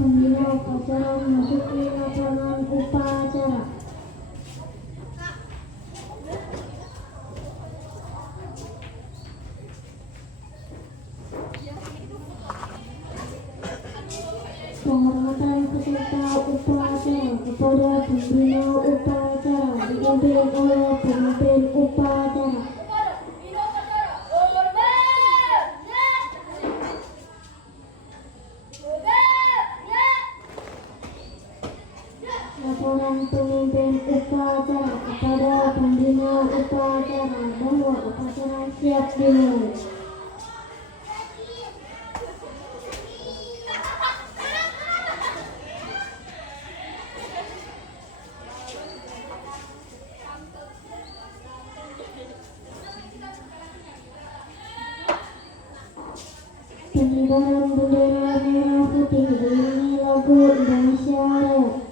Pembina upacara memasuki lapangan upacara. Penghormatan peserta upacara kepada pembina upacara dipimpin oleh pemimpin upacara. Laporan pemimpin upacara kepada pembina upacara bahwa upacara siap dimulai. Pengibaran bendera merah putih diiringi lagu Indonesia Raya.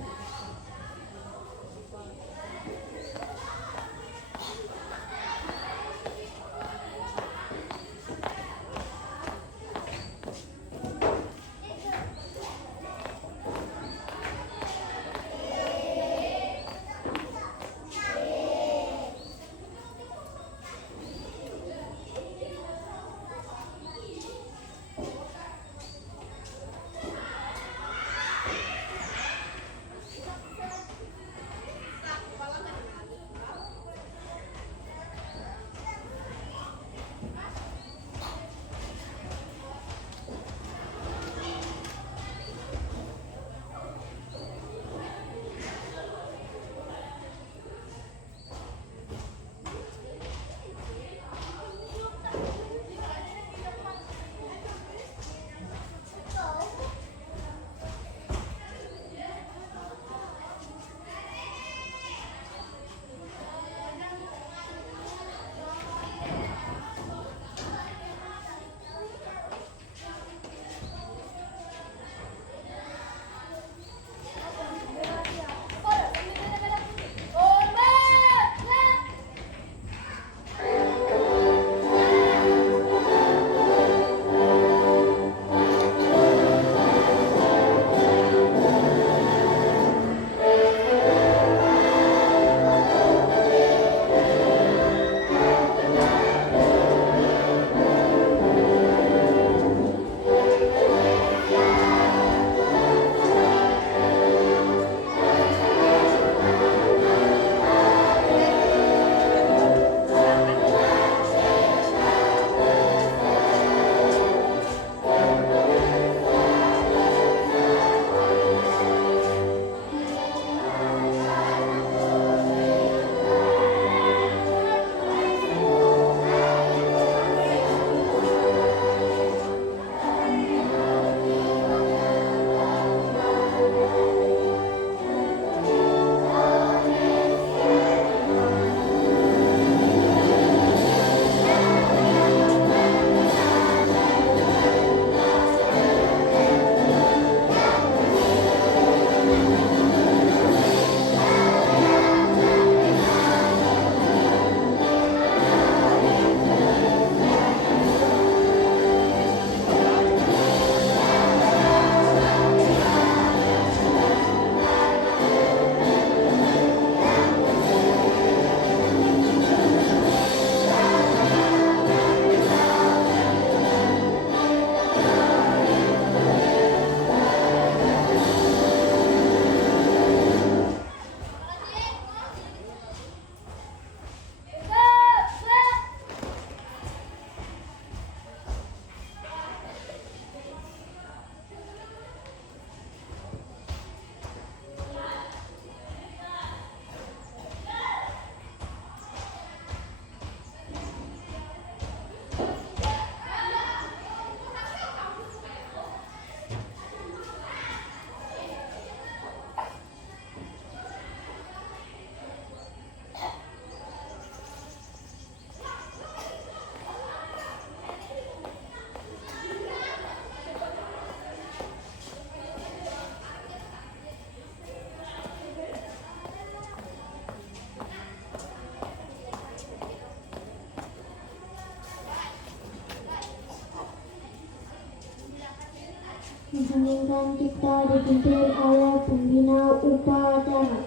Mengheningkan kita dipimpin oleh pembina upacara.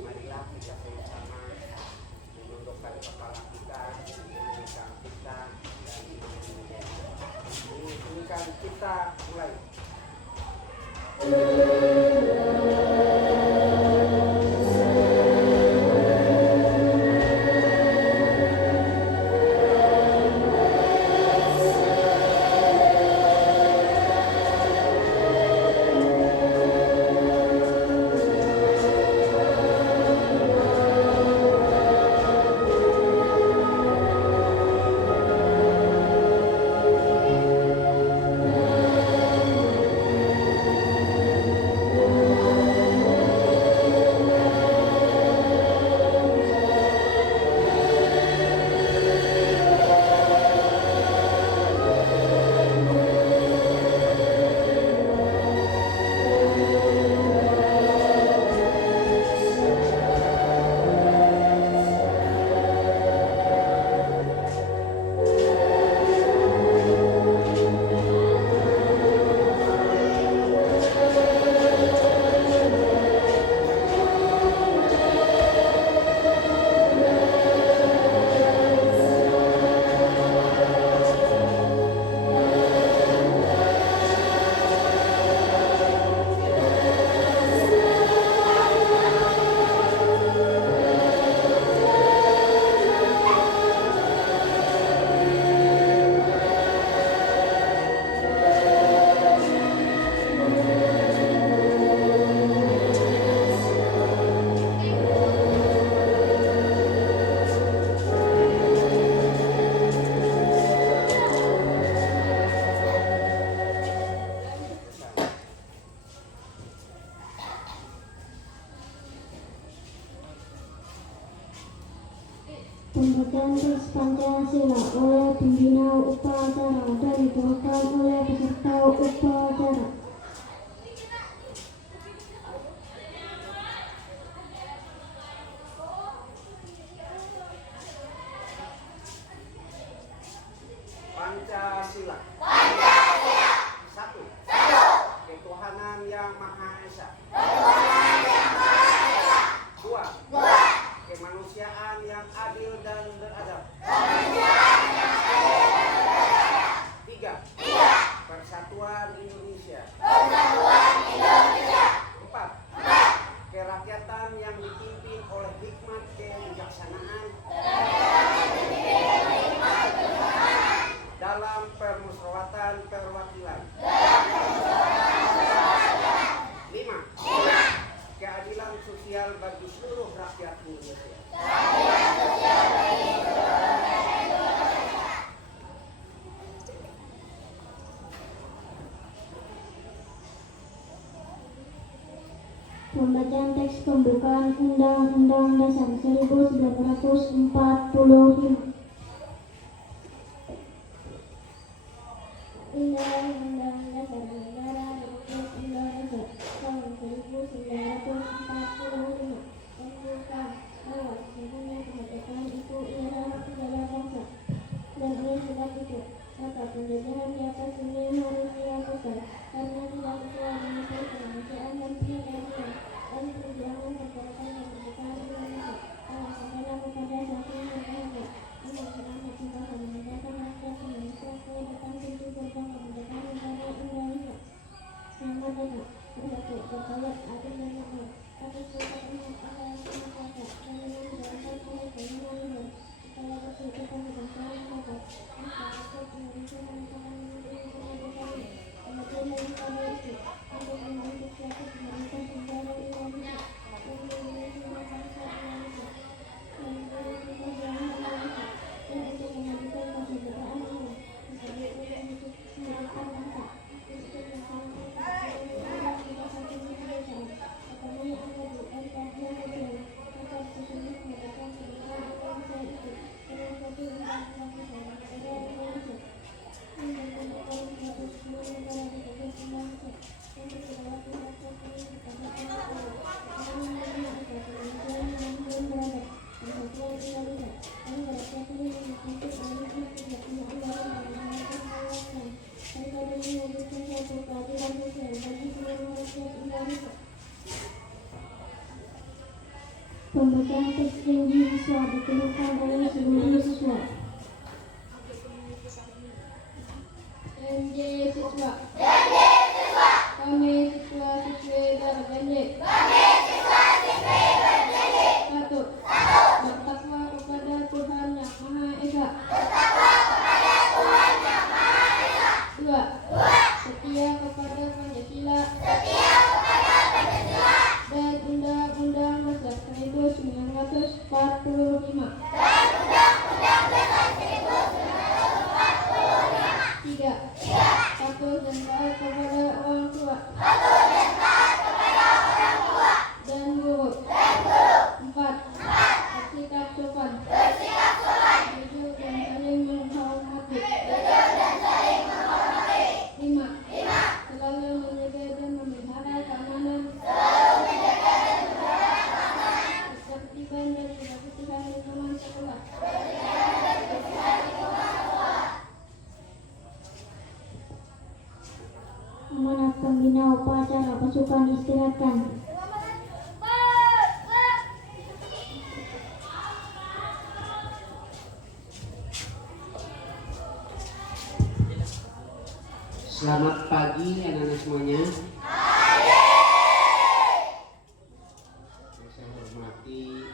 Marilah kita bersama menundukkan kepala kita, menundukkan kita dan menundukkan kita mulai. Pembacaan teks Pancasila oleh pembina upacara dan dibawakan oleh peserta upacara. Pancasila. Satu. Ketuhanan yang Maha Esa. Dua. Kemanusiaan yang adil dan beradab. Tiga. Persatuan Indonesia. Empat. Kerakyatan yang dipimpin oleh hikmat kebijaksanaan dalam permusyawaratan perwakilan. 5. Keadilan sosial bagi seluruh rakyat Indonesia. Pembacaan teks pembukaan Undang-Undang Dasar 1945. Undang-Undang Dasar Negara Republik Indonesia tahun 1945 menunjukkan bahwa sesungguhnya kemerdekaan itu ialah hak segala bangsa, dan oleh sebab itu maka penjajahan di atas bumi harus dihapuskan karena tidak sesuai dengan kemanusiaan dan pengadilan dan perjuangan pergerakan kemerdekaan Indonesia telah sampai kepada satu yang bahagia dengan selama kita menegakkan rakyat Indonesia ke depan pintu gerbang kemerdekaan negara Indonesia yang merdeka, bersatu, bertobat, adil dan makmur, atas dasar umat Allah yang Maha Kuasa dan dengan berdasarkan oleh keinginan Allah supaya bersih depan kebenaran mereka dan rakyat Indonesia merasakan menerima kemerdekaan kemudian dari pada itu untuk membentuk suatu pemerintah negara Indonesia dan melindungi bangsa Indonesia dan melindungi perjuangan Indonesia dan untuk memajukan kemerdekaan ini sebagai untuk menjadikan bangsa untuk melaksanakan kemerdekaan kita satu kemerdekaan agamanya ada di NKRI yang akan sesungguhnya kemerdekaan Indonesia itu dengan satu undang-undang negara Indonesia dan menggunakan suatu semua negara Republik Indonesia yang bersegala pihak terkait kepada Allah dengan mengenai asal kemanusiaan yang belum beradab dan satuan Indonesia dan berakhir dengan mengikuti alih-alih tidak punya anggaran dan menggunakan hal yang lain dan pada mewujudkan suatu keadilan Pembacaan teks janji siswa dikeluhkan oleh seluruh siswa. Janji siswa. Kami siswa-siswi berjanji. Satu. Bertakwa kepada Tuhan Yang Maha Esa. Dua. Setia kepada Pancasila dan Undang-Undang Dasar 1945. Tiga. Patuh dan taat kepada orang tua dan guru. Empat. Bersikap sopan. Jujur dan saling menghormati. Lima. Selalu menjaga dan memelihara keamanan, ketertiban dan kebersihan lingkungan sekolah. Amanat pembina upacara pasukan istirahatkan. Selamat pagi anak-anak semuanya. Saya hormati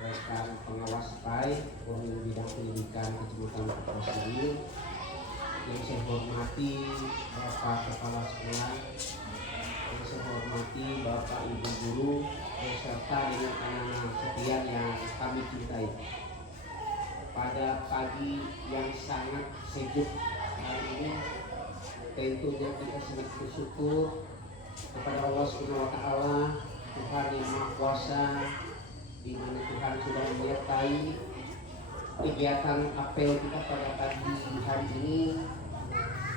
rekan pengawas PAI Korum Bidang Pendidikan Kecamatan Prosidil. Yang saya hormati Bapak Kepala Sekolah, yang saya hormati Bapak Ibu Guru, beserta dengan anak-anak setia yang kami cintai. Pada pagi yang sangat sejuk hari ini, tentunya kita sangat bersyukur kepada Allah Subhanahu wa Ta'ala, Tuhan yang Maha Kuasa, di mana Tuhan sudah menyertai kegiatan apel kita pada pagi hari ini.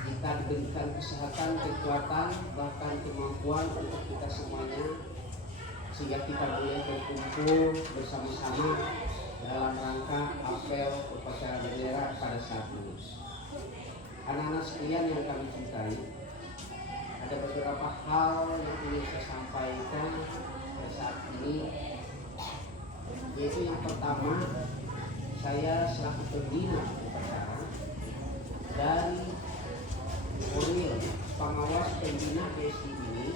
Kita diberikan kesehatan, kekuatan, bahkan kemampuan untuk kita semuanya, sehingga kita boleh berkumpul bersama-sama dalam rangka apel upacara bendera pada saat ini. Anak-anak sekalian yang kami cintai, ada beberapa hal yang ingin saya sampaikan pada saat ini, yaitu yang pertama, saya selaku pembina upacara dan Korwil pengawas pembina SD ini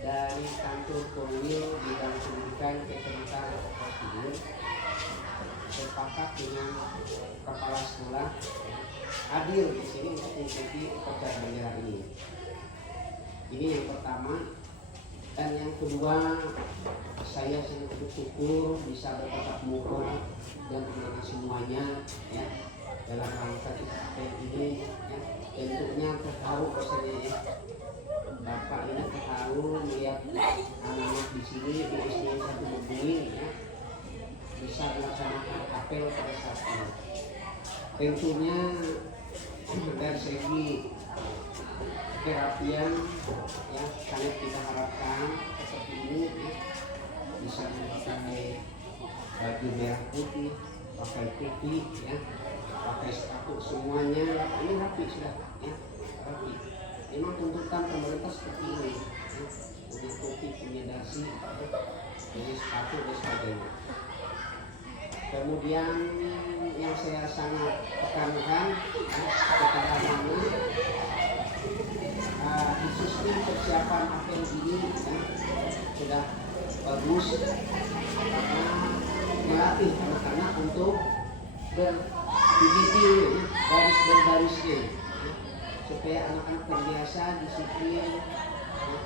dari kantor Korwil Bidang Pendidikan Kecamatan Prosidil sepakat dengan kepala sekolah hadir di sini untuk mengikuti upacara bendera ini. Ini yang pertama. Dan yang kedua, saya sangat bersyukur bisa bertatap muka dan teman-teman semuanya ya, dalam rangka apel ini ya. Tentunya terharu saya ya. Bapak ini terharu melihat anak-anak di sini di SD 1 Bumi ya, bisa melaksanakan apel pada saat ini. Tentunya dari segi kerapian ya, sangat kita harapkan seperti ini ya, bisa memakai baju merah putih, pakai putih ya, pakai sepatu semuanya, ini rapi sudah ya, rapi. Memang tuntutan pemerintah seperti ini ya, punya topi, punya dasi, punya sepatu dan sebagainya. Kemudian yang saya sangat tekankan ya, kepada anak-anak, khususnya persiapan apel ini ya, sudah bagus karena melatih anak-anak untuk berbibit ya, baris berbarisnya ya, supaya anak-anak terbiasa disiplin ya,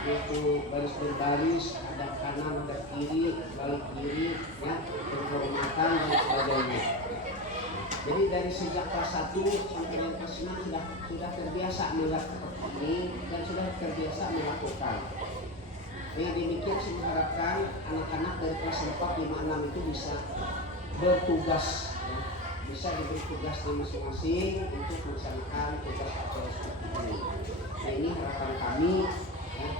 yaitu baris berbaris, ada kanan, ada kiri, balik kiri ya, penghormatan dan sebagainya. Jadi dari sejak kelas 1 sampai dengan kelas 6 sudah terbiasa melakukan ini dan sudah terbiasa melakukan. Dengan demikian saya mengharapkan anak-anak dari kelas 4, 5, 6 itu bisa bertugas ya, bisa diberi tugas masing-masing untuk melaksanakan tugas apel seperti ini. Nah, ini harapan kami ya,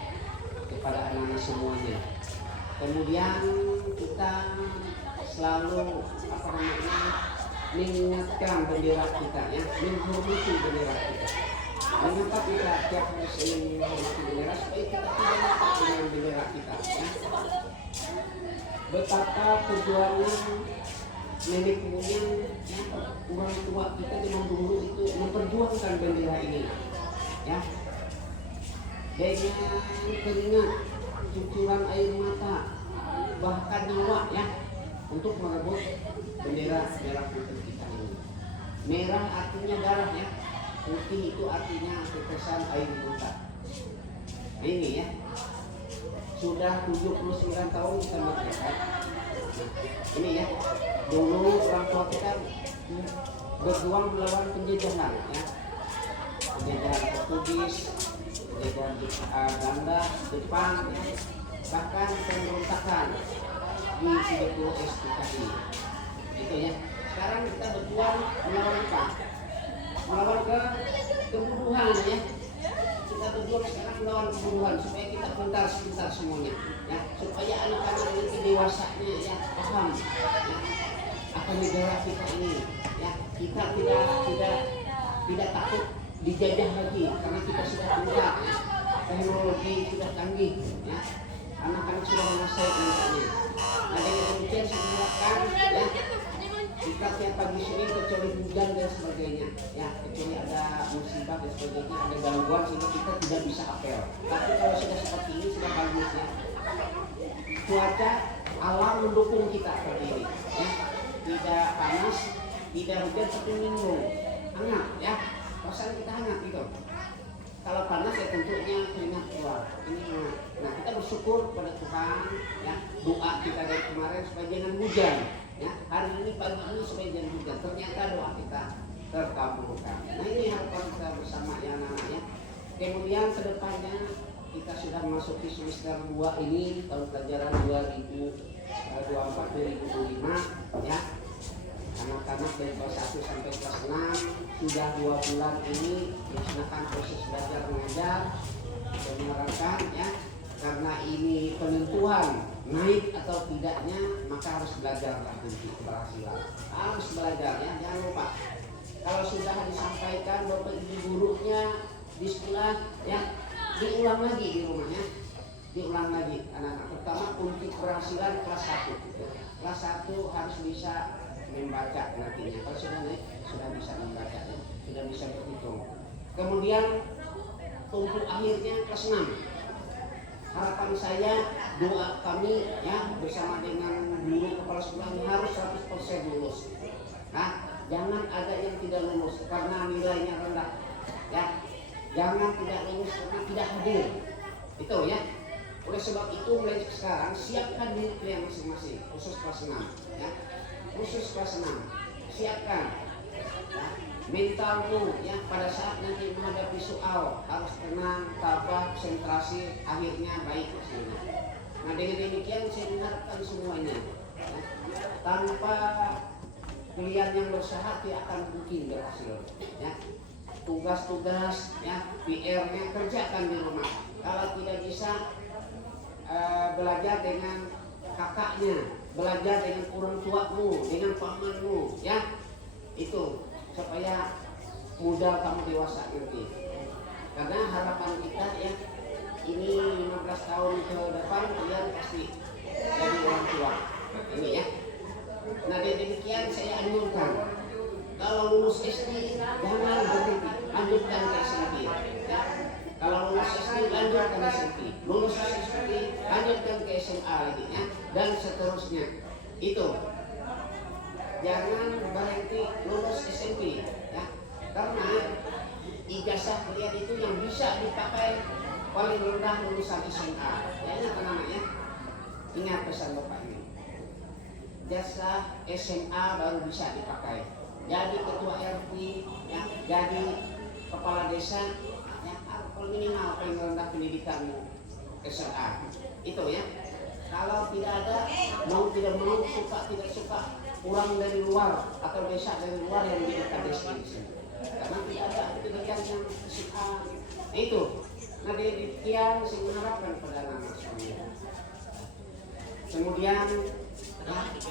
kepada anak-anak semuanya. Kemudian kita selalu mengingatkan bendera kita ya, menghormati bendera kita. Mengapa kita tiap hari sering menghormati bendera supaya kita tidak lupa dengan bendera kita ya. betapa perjuangan nenek moyang ya, orang tua kita zaman dulu itu memperjuangkan bendera ini ya, dengan keringat, cucuran air mata, bahkan nyawa ya, untuk merebut bendera merah putih kita ini. Merah artinya darah ya, putih itu artinya tetesan air mata. Nah, ini ya, sudah 79 tahun kita merdeka. Ini ya, dulu orang tua kita berjuang melawan penjajahan ya, penjajahan Portugis, penjajahan Belanda, Jepang ya, bahkan pemberontakan di 30 SPKI itu ya. Sekarang kita berjuang melawan apa? Melawan keburuhan ya. Kita berjuang sekarang melawan keburuhan supaya kita pintar semuanya ya, supaya anak-anak ini dewasanya ya paham ya, akan negara kita ini ya, kita tidak takut dijajah lagi karena kita sudah pintar ya, teknologi sudah canggih ya, anak-anak sudah menguasai ilmunya. Nah, dengan demikian saya harapkan ya, kita tiap pagi sini kecuali hujan dan sebagainya ya, kecuali ada musibah dan sebagainya, ada gangguan sehingga kita tidak bisa apel. Tapi kalau sudah seperti ini sudah bagus ya, cuaca alam mendukung kita seperti ini ya, tidak panas, tidak hujan tapi minggu hangat ya, perasaan kita hangat gitu. Kalau panas ya tentunya keringat keluar, ini hangat. Nah, kita bersyukur pada Tuhan ya, doa kita dari kemarin supaya jangan hujan ya, hari ini pagi ini supaya jangan hujan, ternyata doa kita terkabulkan. Nah, ini harapan kita bersama ya anak-anak ya. Kemudian kedepannya kita sudah memasuki semester 2 ini, tahun pelajaran 2024-2025 ya. Anak-anak dari kelas 1 sampai kelas 6 sudah 2 bulan ini melaksanakan proses belajar mengajar. Saya mengharapkan ya, karena ini penentuan naik atau tidaknya, maka harus belajar nanti keberhasilan. Harus belajar ya, jangan lupa. Kalau sudah disampaikan bapak ibu gurunya di sekolah ya, diulang lagi di rumahnya, diulang lagi anak-anak. Pertama kunci keberhasilan kelas 1 gitu. Kelas 1 harus bisa membaca nantinya. Kalau sudah naik sudah bisa membaca ya, sudah bisa berhitung. Kemudian tumpu akhirnya kelas 6. Harapan saya, doa kami ya bersama dengan guru kepala sekolah ini harus 100% lulus. Nah, jangan ada yang tidak lulus karena nilainya rendah ya. Jangan tidak lulus karena tidak hadir. Itu ya. Oleh sebab itu mulai sekarang siapkan diri kalian masing-masing, khusus kelas 6 ya. Khusus kelas 6. Siapkan ya, mentalmu ya, pada saat nanti menghadapi soal harus tenang, tabah, konsentrasi, akhirnya baik hasilnya. Nah, dengan demikian saya mengharapkan semuanya ya, tanpa pilihan yang berusaha tidak akan mungkin berhasil ya. Tugas-tugas ya, PR-nya kerjakan di rumah. Kalau tidak bisa belajar dengan kakaknya, belajar dengan orang tuamu, dengan pamanmu ya, itu supaya mudah kamu dewasa nanti. Karena harapan kita ya, ini 15 tahun ke depan kalian pasti jadi orang tua ini ya. Nah, demikian saya anjurkan, kalau lulus SD jangan berhenti, lanjutkan ke SMP ya. Kalau lulus SD lanjutkan ke SMP, lulus SMP lanjutkan ke SMA lagi ya, dan seterusnya. Itu jangan berhenti lulus SMP ya, karena ijazah kalian itu yang bisa dipakai paling rendah lulusan SMA ya. Ingat anak-anak ya, ingat pesan bapak ini, ijazah SMA baru bisa dipakai jadi ketua RT ya, jadi kepala desa ya, minimal paling rendah pendidikanmu SMA itu ya. Kalau tidak ada, mau tidak mau, suka tidak suka, pulang dari luar atau desa dari luar yang menjadi kades di sini, karena tidak ada pendidikan yang SMA itu. Nah, demikian saya mengharapkan pada anak-anak semuanya. Kemudian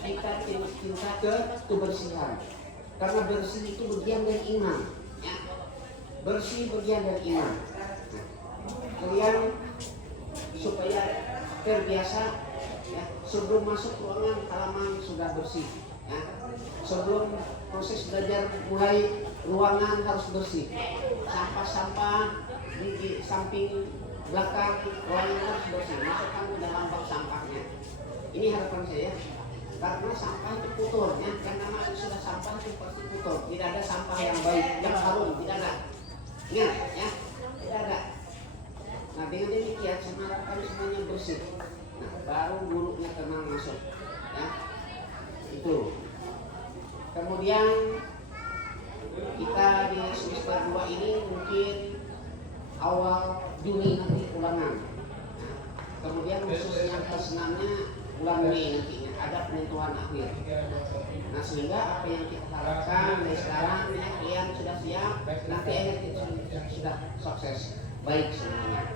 kita cinta ke kebersihan, karena bersih itu bagian dari iman ya. Bersih bagian dari iman. Kalian supaya terbiasa ya. Sebelum masuk ruangan halaman sudah bersih, ya. Sebelum proses belajar mulai ruangan harus bersih. Sampah-sampah di samping belakang ruangan harus bersih. Masukkan ke dalam bak sampahnya. Ini harapan saya. Karena sampah itu kotor, ya. Karena sudah sampah itu pasti kotor. Tidak ada sampah yang baik, yang harum, tidak ada. Ingat, ya, tidak ada. Nah, dengan demikian semangatkan semuanya bersih. Nah, baru gurunya tenang masuk, ya. Itu. Kemudian kita di semester 2 ini mungkin awal Juni nanti ulangan. Nah, kemudian khususnya kelas 6-nya bulan Mei nantinya ada penentuan akhir. Nah, sehingga apa yang kita harapkan dari sekarang ya, kalian sudah siap, nanti akhir kita sudah sukses baik semuanya.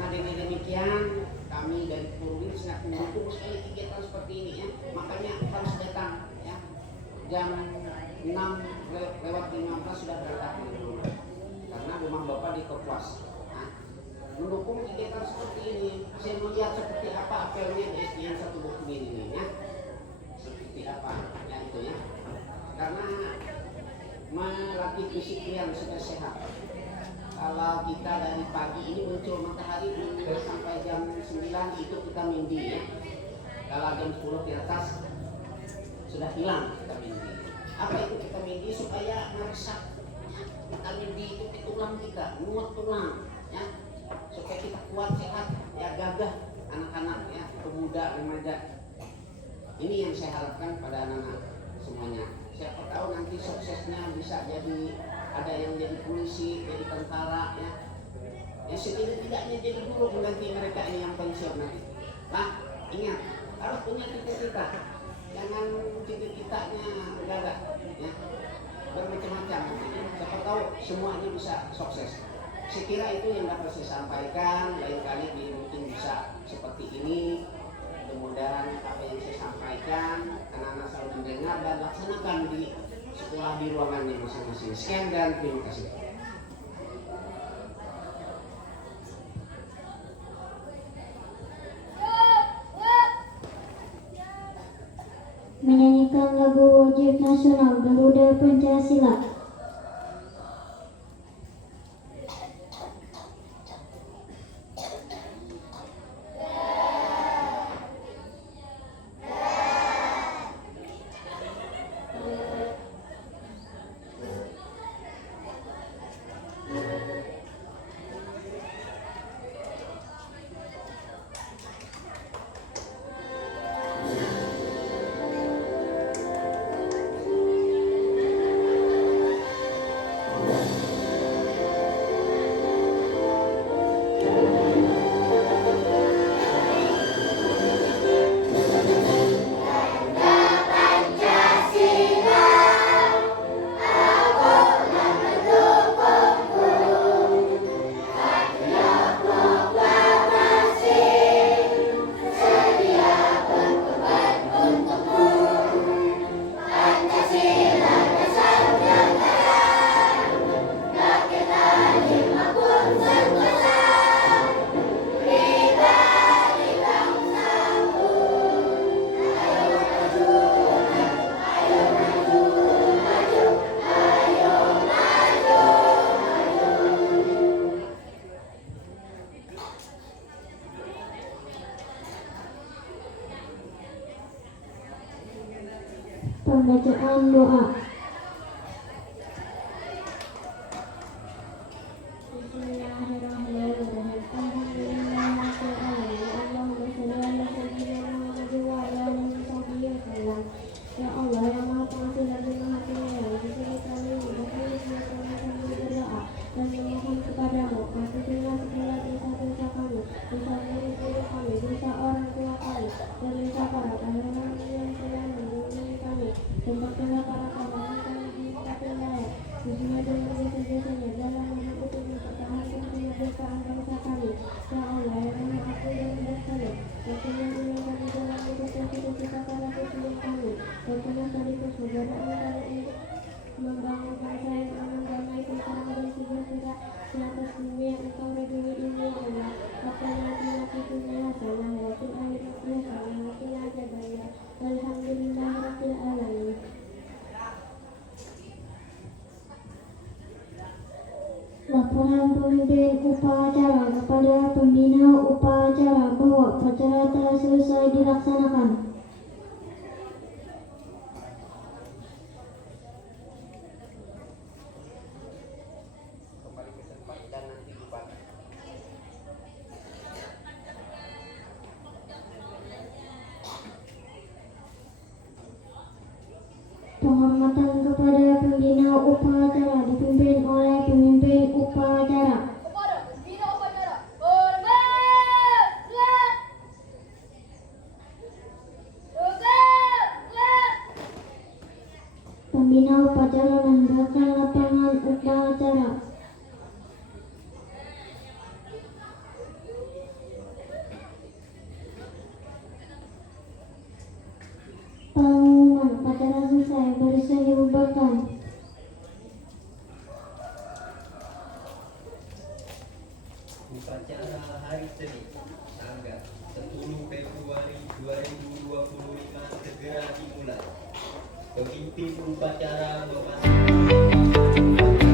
Nah, dengan demikian kami dari Purwin sangat mendukung sekali kegiatan seperti ini, ya. Makanya harus datang, ya. Jam 6:15 sudah berangkat dari rumah. Karena rumah Bapak di Kapuas. Nah, mendukung kegiatan seperti ini. Saya melihat seperti apa apelnya di SDN 1 Bukmin ini, ya. Seperti apa, ya itu, ya. Karena melatih fisik yang sudah sehat. Kalau kita dari pagi ini muncul matahari sampai jam 9 itu kita mandi, ya. Kalau jam 10 di atas sudah hilang kita mandi. Apa itu kita mandi? Supaya meresap, ya. Kita mandi itu ke tulang kita, muat tulang, ya. Supaya kita kuat, sehat, ya, gagah anak-anak, ya, pemuda, remaja. Ini yang saya harapkan pada anak-anak semuanya. Siapa tahu nanti suksesnya bisa jadi ada yang jadi polisi, jadi tentara, ya. Ya setidak-tidaknya jadi guru mengganti mereka ini yang pensiun nanti. Nah, ingat, harus punya cita-cita. Jangan cita-citanya enggak, ya. Bermacam-macam. Siapa tahu semuanya bisa sukses. Saya kira itu yang dapat saya sampaikan. Lain kali mungkin bisa seperti ini. Mudah-mudahan apa yang saya sampaikan anak-anak selalu mendengar dan laksanakan di sekolah di ruangannya masing-masing. Sekian dan terima kasih. Menyanyikan lagu wajib nasional Garuda Pancasila. Pembacaan doa. Bismillahirrahmanirrahim. Ya Allah yang Maha Pengasih lagi Maha Penyayang, di sini kami berdoa dan memohon kepadamu, ampunilah segala dosa-dosa kami, dosa guru kami, dosa orang tua kami, dan dosa para pahlawan yang telah mendunia kami, dan berilah para Laporan pemimpin upacara kepada pembina upacara bahwa upacara telah selesai dilaksanakan. Kembali ke tempat dan nanti dibuka. Penghormatan kepada pembina upacara dipimpin oleh pemimpin upacara. Kepada pembina upacara, hormat, siap. Siap. Pembina upacara meninggalkan lapangan upacara. Pengumuman upacara selesai, barisan dibubarkan. Upacara hari Senin tanggal 10 Februari 2025 segera dimulai. Pemimpin upacara memasuki